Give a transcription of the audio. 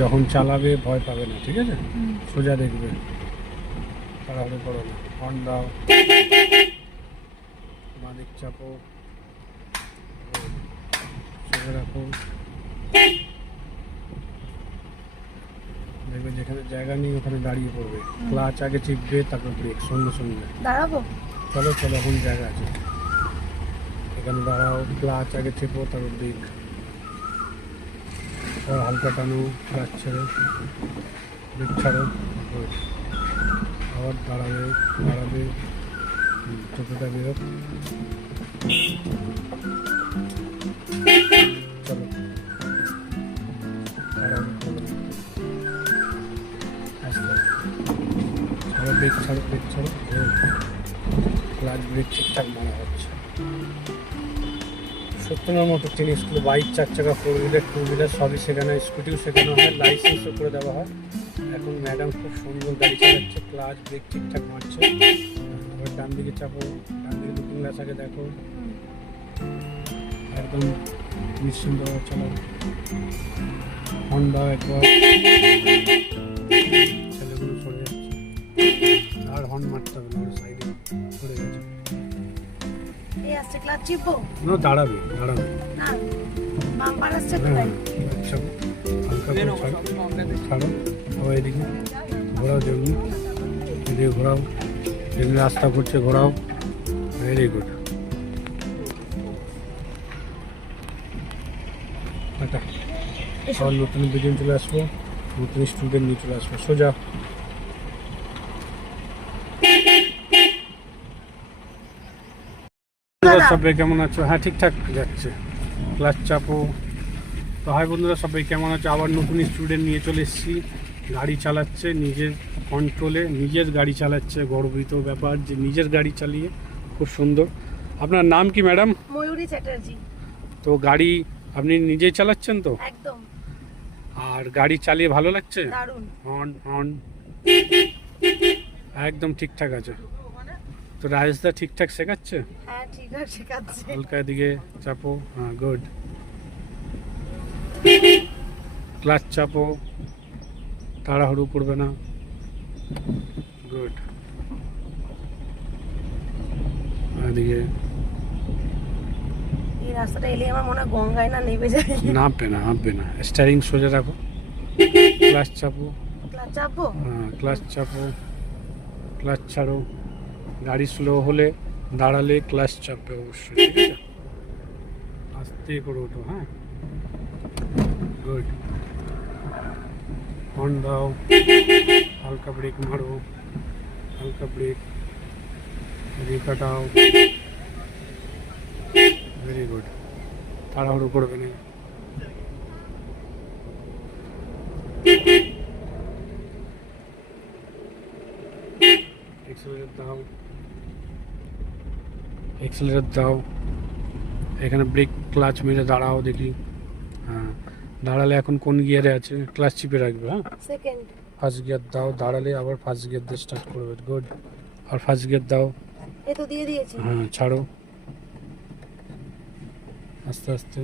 যখন চালাবে ভয় পাবে না, ঠিক আছে? সোজা দেখবে, তাড়াহুড়ো করো না। হর্ন দাও, বাদিক চাপো, সোজা রাখো। দেখবে যেখানে জায়গা নেই ওখানে দাঁড়িয়ে পড়বে। ক্লাচ আগে চিপবে, তারপর ব্রেক সঙ্গে সঙ্গে দাঁড়াবো। চলো চলো, এখন জায়গা আছে, এখানে দাঁড়াও। ক্লাচ আগে চেপো, তারপর ব্রেক, হালকা টানো, ক্লাচ ছেড়ে ব্রেক ছাড়ো, আবার দাঁড়াবে দাঁড়াবে, টোটোটা বেরো, চলো ছাড়ো, ব্রেক ছাড়ো, ব্রেক ছাড়ো, ক্লাচ ব্রেক ঠিকঠাক মারা হচ্ছে। সত্যনার মতো জিনিসগুলো, বাইক, 4 চাকা, 4 হুইলার, 2 হুইলার সবই শেখানো হয়, স্কুটিও শেখানো হয়, লাইসেন্সও করে দেওয়া হয়। এখন ম্যাডাম খুব সুন্দর গাড়ি চালাচ্ছে, ক্লাচ ব্রেক ঠিকঠাক মারছে। এবার ডান দিকে চাপো, ডান দিকে লুকিং গ্লাস আগে দেখো, একদম নিশ্চিন্ত চালাও। হর্ন দাও একবার, ছেলেগুলো সরে যাচ্ছে, আর হর্ন মারতে হবে না, সাইডে সরে গেছে। এই আসছে ক্লাচ চিপো না, দাঁড়াবে দাঁড়াবে, না বাম্পার আসছে তো হ্যাঁ তাই। আচ্ছা, হালকা করে ছাড়ো, আবার এদিকে ঘোরাও, যেমনি এদিকে ঘোরাও, যেমনি রাস্তা করছে ঘোরাও, ভেরি গুড। টাটা। আবার নতুন দুজন চলে আসবো, নতুন স্টুডেন্ট নিয়ে চলে আসবো, সোজা। সবাই কেমন আছো? হ্যাঁ ঠিকঠাক যাচ্ছে, ক্লাচ চাপো। তো হাই বন্ধুরা, সবাই কেমন আছো? আবার নতুন স্টুডেন্ট নিয়ে চলে এসেছি, গাড়ি চালাচ্ছে নিজের কন্ট্রোলে, নিজের গাড়ি চালাচ্ছে। গর্বিত ব্যাপার যে নিজের গাড়ি চালিয়ে খুব সুন্দর। আপনার নাম কি ম্যাডাম? ময়ূরী চ্যাটার্জি। তো গাড়ি আপনি নিজেই চালাচ্ছেন তো? একদম। আর গাড়ি চালিয়ে ভালো লাগছে? দারুণ। হর্ন হর্ন একদম ঠিকঠাক আছে তো? রাজেশদা ঠিকঠাক শেখাচ্ছে? হ্যাঁ ঠিক আছে, শেখাচ্ছে। হালকা দিকে চাপো, হ্যাঁ গুড। ক্লাচ চাপো, তাড়াহুড়ো করবে না, গুড। এদিকে এই রাস্তাটা এলে আমার মনে হয় গঙ্গায় না নেমে যায়। নামবে না, নামবে না, স্টারিং সোজা রাখো, ক্লাচ চাপো, ক্লাচ চাপো। হ্যাঁ ক্লাচ চাপো, ক্লাচ ছাড়ো। গাড়ি স্লো হলে দাঁড়ালে ক্লাচ চাপবে অবশ্যই, ঠিক আছে? আস্তে করে ওঠো, হ্যাঁ গুড। হর্ন দাও, হালকা ব্রেক মারো, হালকা ব্রেক, ব্রেক কাটাও, ভেরি গুড। তাড়াহুড়ো করবে না। এক্সেলারেটর দাও, এক্সেলারেটর দাও, এখানে ব্রেক ক্লাচ মেরে দাঁড়াও দেখি। হ্যাঁ দাঁড়ালে এখন কোন গিয়ারে আছে? ক্লাচ চিপে রাখবে, হ্যাঁ সেকেন্ড। ফার্স্ট গিয়ার দাও, দাঁড়ালে আবার ফার্স্ট গিয়ার দিয়ে স্টার্ট করবে, গুড। আর ফার্স্ট গিয়ার দাও, এ তো দিয়ে দিয়েছি। হ্যাঁ ছাড়ো আস্তে আস্তে।